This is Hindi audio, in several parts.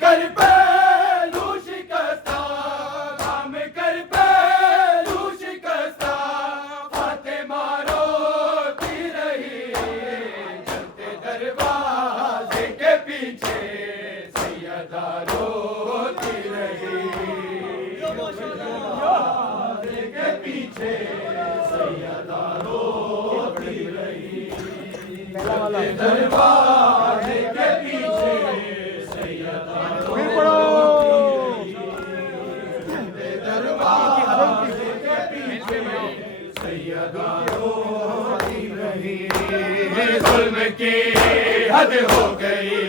कर पहलू शिकस्ता, थाम कर पहलू शिकस्ता, फातिमा रोती रही चलते दरवाजे के पीछे, सैयदा रोती रही दरवाजे के पीछे, सैयदा रोती रही चलते दरवाजे के पीछे, सैयदा रोती रही दरवाजे के पीछे, सैयदा रोती रही। जुल्म की हद हो गई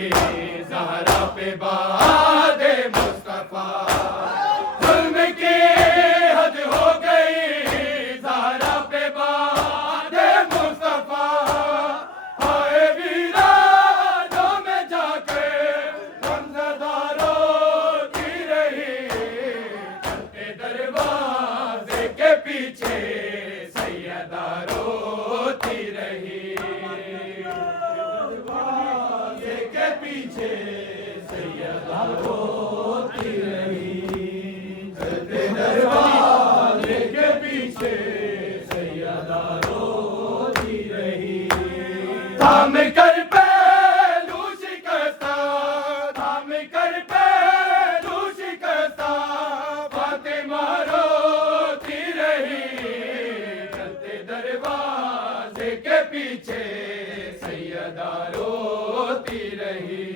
ज़हरा पे बादे मुस्तफा, जुल्म की हद हो गई ज़हरा पे बादे मुस्तफा, हाय वीरानों में जाकर गमज़दा रोती रही चलते दरवाजे के पीछे, सैयदा रोती रही दरवाजे के पीछे, सैयदा रोती रही चलते दरवाजे के पीछे, सैयदा रोती रही। थाम कर पहलू शिकस्ता, थाम कर पहलू शिकस्ता, फातिमा रोती रही चलते दरवाजे के पीछे, सैयदा रोती रही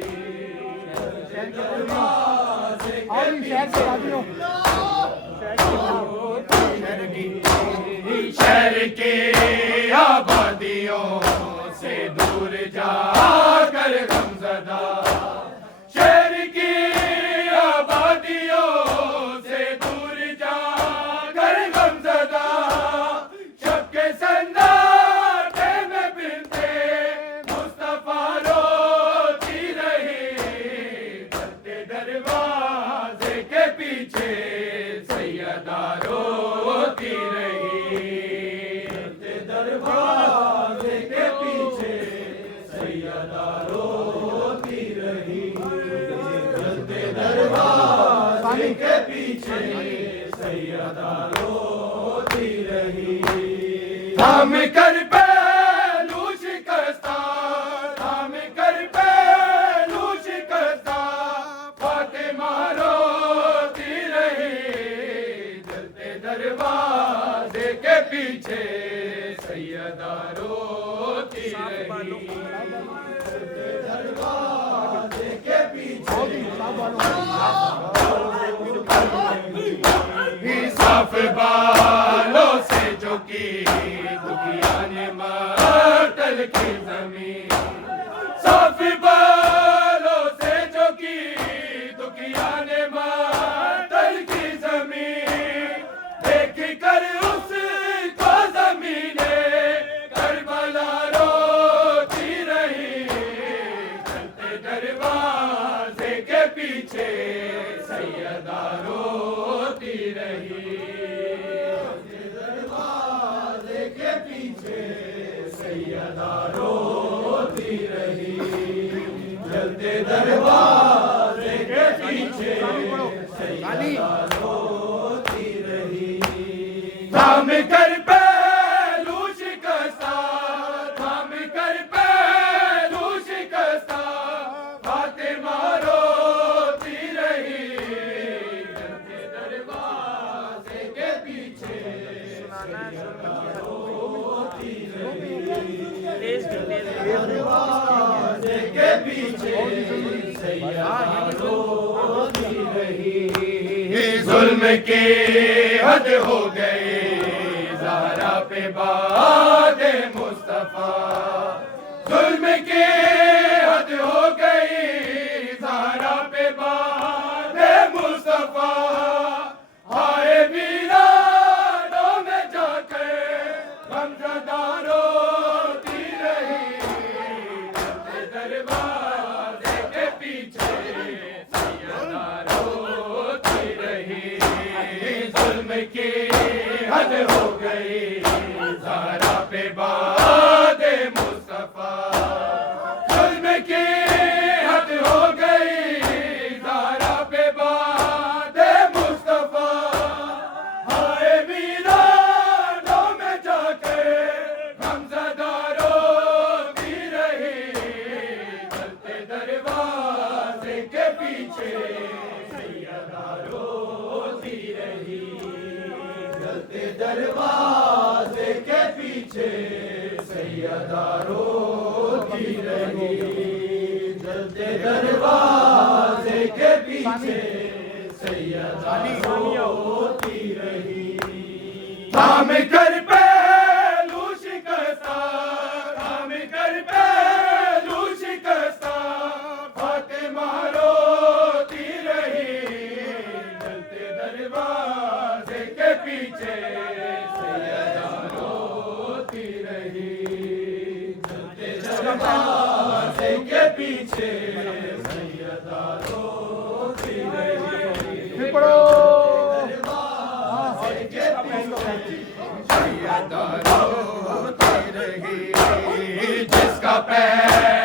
चलते दरवाजे के पीछे। शहर के आबादियों से दूर जाकर गमज़दा, शहर की आबादियों से दूर जाकर गमज़दा, शक्के सन्नाटे में बिनते मुस्तफा रोती रही चलते दरवाजे के पीछे, सैयदा रोती रही चलते दरवाजे के पीछे, सैयदा रोती रही चलते दरवाजे के पीछे, सैयदा रोती रही। थाम कर पहलू शिकस्ता, थाम कर पहलू शिकस्ता, फातिमा रोती रही चलते दरवाजे के पीछे, सैयदा रोती रही चलते दरवाजे के पीछे, साफ बालों से जो की दुनिया ने मर्तल की जमीन, साफ बालों से जो की दुनिया ने मर्तल की जमीन, देख कर उसको ज़मीने करबला रोती रही चलते दरवाजे के पीछे, सैयदा रोती रही चलते दरवाजे के पीछे, सैयदा रोती रही चलते दरवाजे के पीछे, सैयदा रोती रही। थाम कर पहलू शिकस्ता, थाम कर पहलू शिकस्ता, फातिमा रोती रही चलते दरवाजे के पीछे, सैयदा रोती रही दरवाजे के पीछे, सैयदा रोती रही। जुल्म की हद हो गई ज़हरा पे बादे मुस्तफा, जुल्म की हद हो गई ज़हरा पे बादे मुस्तफा, हाय वीरानों में जाकर गमज़दा रोती रही चलते दरवाजे के पीछे, सैयदा रोती रही। जुल्म की हद हो गई ज़हरा पे बादे मुस्तफा, दरवाजे के पीछे सैयदा रोती रही, जलते दरवाजे के पीछे सैयदा रोती रही, जलते दरवाजे के पीछे सैयदा रोती रही। थाम कर पहलू शिकस्ता, थाम कर पहलू शिकस्ता, फातिमा रोती रही, जलते दरवाजे के पीछे सैयदा रोती रही, जलते दरवाजे के पीछे सैयदा रोती रही। दरवाजे के पीछे सैयदा रोती रही, जिसका पैर